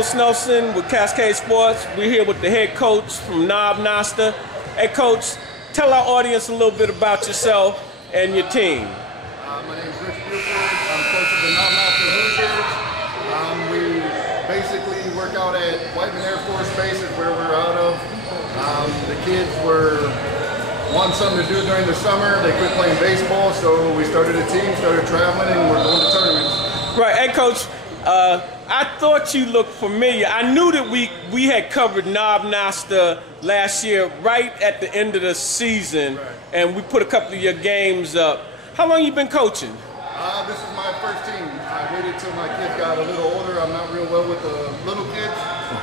host Nelson with Cascade Sports. We're here with the head coach from Noster. Hey, Coach, tell our audience a little bit about yourself and your team. My name is Buford. I'm coach of the Noster Hoosiers. We basically work out at Whiteman Air Force Base is where we're out of. The kids wanted something to do during the summer. They quit playing baseball, so we started a team, started traveling, and we're going to tournaments. Right. Hey, Coach, I thought you looked familiar. I knew that we had covered Noster last year right at the end of the season, right, and we put a couple of your games up. How long you been coaching? This is my first team. I waited till my kids got a little older. I'm not real well with the little kids,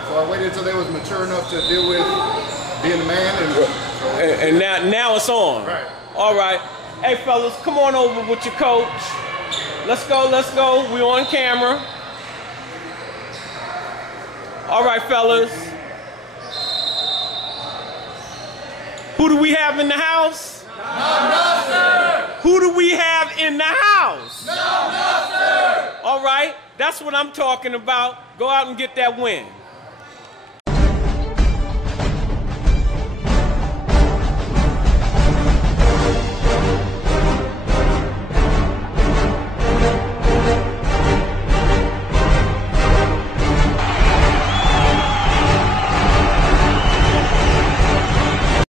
so I waited until they was mature enough to deal with being a man. And now it's on. Right. All right. Hey, fellas, come on over with your coach. Let's go, let's go. We're on camera. All right, fellas. Who do we have in the house? Noster! Who do we have in the house? Noster! All right, that's what I'm talking about. Go out and get that win.